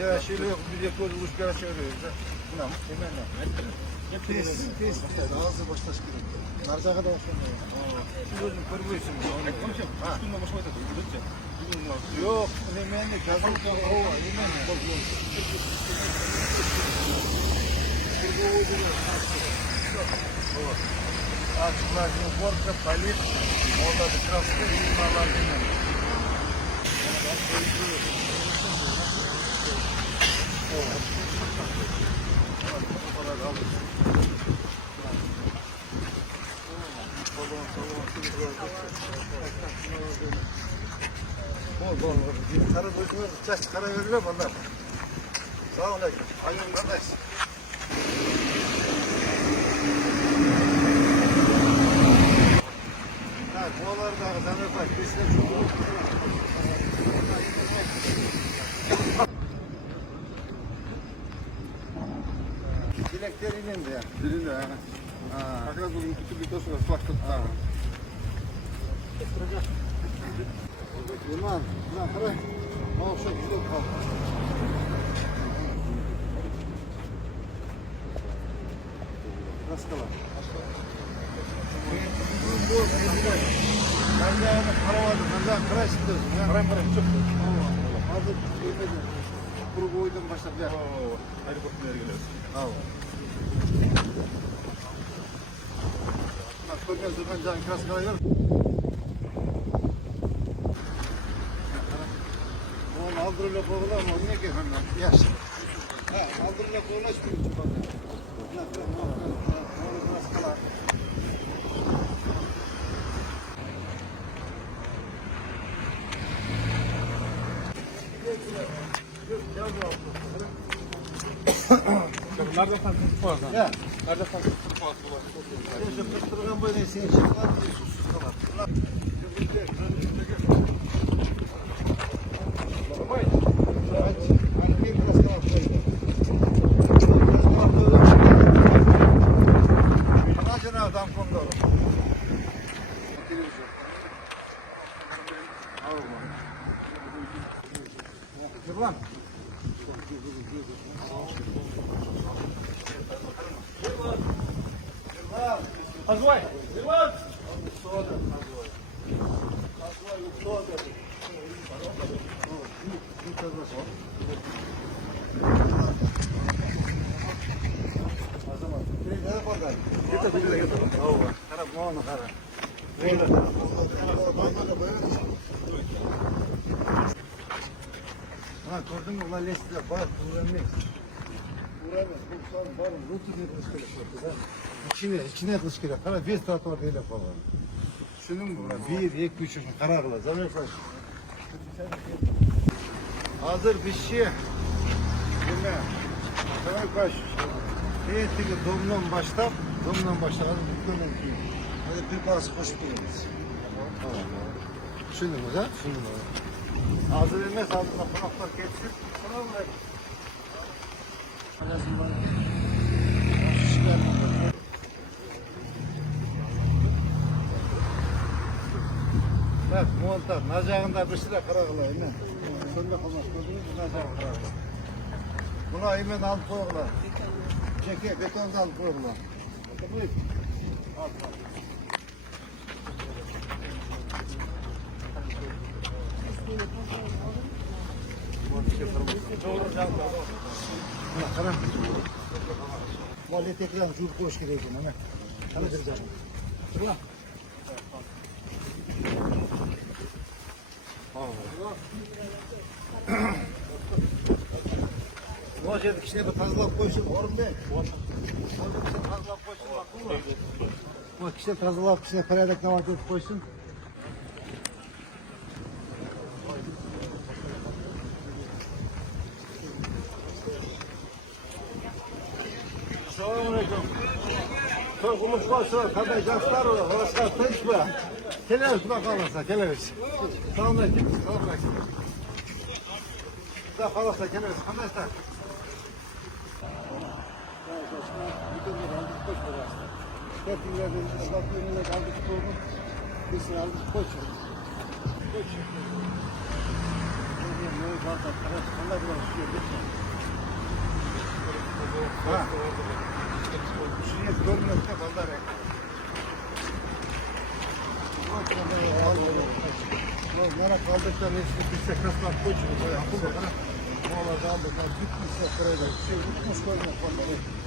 Acaba şeyle yok, bir yapıyoruz, uç bir aşağı veriyoruz da. Buna mı? Hemen ne? Pes. Ağzı başta çıkıyor. Narca kadar sonra. Siz özün koruyorsun. Konuşalım. Ha. Üç günden başıma yatırdım. Gidince. Yok, hemen ne? Kazım kova, hemen ne? Açıklar, şimdi korkup kalıp, orada bir kraslı imalar hemen. Karı boşuna çaş kara veriyor bunlar. Sağ ol aleyküm. Hayırlı kardeş. Ha, kovalar da zanırsak bizde çok. Dilekler ilindi ya. Dilinde ha. Arkadaş bugün bütün bir dostu var. Sulak tuttu. Yılmaz, lan kara. Mavşak güzel kaldı. Nasıl kalan? Bu ben de yani para vardı. Ben de kara istiyorsun ya. Para çok. Hazır yemedim. Kuru boydan başladı ya. Hadi kurtulmaya geliyoruz. Al. Bak görmüyorsun ben can kiraz kalayım. Oğlum aldırıyla kovula ama o ne ki hemen? Yaş. Ha aldırıyla kovula hiçbir için bak. Oğlum biraz kalar. Nerede farklı var? Ya. Nerede farklı var? Şu kıstırgan böyle senin için var mı? Susuz kalar. Hani bir biraz kalar. Biraz kalar böyle. Acına adam kondu. Yılan. Azvay. Yılmaz. Gördün mü? Ulan leste bak, kullanmayız. Uğramaz, bu sorun var mı? Rutu bir kışkırık var. İçine kışkırık. Kara bir saat orada öyle falan. Şunun mu? Bir, iki, üç, karar kılar. Zaman yaklaş. Hazır bir şey. Dinle. Sana kaç. Eğitiki domdan başla. Domdan başla. Hadi dükkanın ki. Hadi bir bazı koşup geliriz. Tamam. Şunu mu da? Şunu mu? Hazır elmez ağzına konaklar geçsin. Sonra bırak. Bak montaj, nacağında bir şey de kara kıla hemen. Sonunda kalmaz, gördünüz mü nacağını kara kıla. Buna hemen alıp koyuyorlar. Çeke, betonda alıp koyuyorlar. Buyur. Al, al. Karan. Vallahi tekrar jur koş gidelim hemen. Hadi güzel. Buna. Mojedik işte bir tazlap koysun oğlum be. Orada bir şey tazlap koysun bak bu var. Bak işte tazlap işte karadaki ne var koysun. Selamünaleyküm. Korkumuş varsa tabi yaşlar var. Orası tanışma. Keleriz bakalımsa keleriz. Selamünaleyküm. Selamünaleyküm. Da kalırsa keleriz. Arkadaşlar. Köprülerden ıslak önüne kaldık koyduk. Biz aldık koç. Koç. Ne var da karışıklar biraz suya geçer. Ha. Suya görmekte balda renk. Bana kaldıktan hepsini bir sekaslar koçuyor. Böyle akıllı bana. Valla kaldıktan gitmişse buraya da şey gitmiş koymak vallahi.